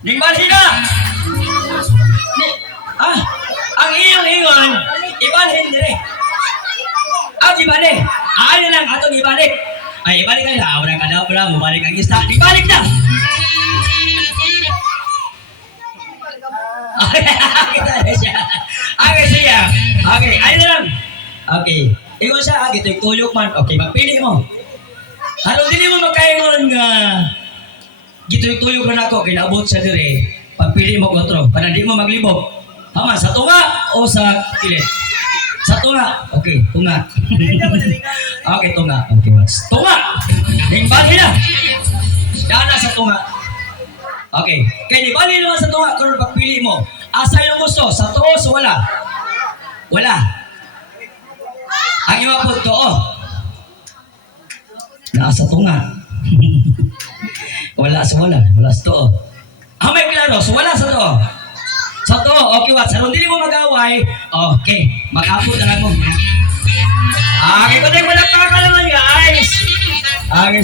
Ning bali na. Ah, ang iyong ingon, ibalhin dire. Ah, ibalik. Ano lang atong ibalik. Ay, ibalik ka na. Wala ka na, wala mo. Balik ang isda. Ibalik na. Okay siya. Okay, ayun lang. Okay. Ingon siya, tuyok man. Okay, magpili mo. Ano, hindi mo magkaingon nga gituyok-tuyok na ako, kinaabot siya dire. Pagpili mo kontro, para di mo maglibog. Tama, sa tunga o sa kilit? Sa tunga. Okay, tunga. Okay, tunga. Okay, mas. Tunga! Ningbali na. Dana sa tunga. Okay. Kaya nibali naman sa tunga kung pagpili mo. Asa yung gusto? Sa tuo o wala? Wala. Ang iwa po tuo. Nasa tunga. Wala sa wala. Wala sa tuo. May klaro. So wala sa tuo. Sa tuo. Okay, what? Sa hindi mo mag-away. Okay. Mag-apod na lang mo. Okay, kundi mo lang naman guys. Okay,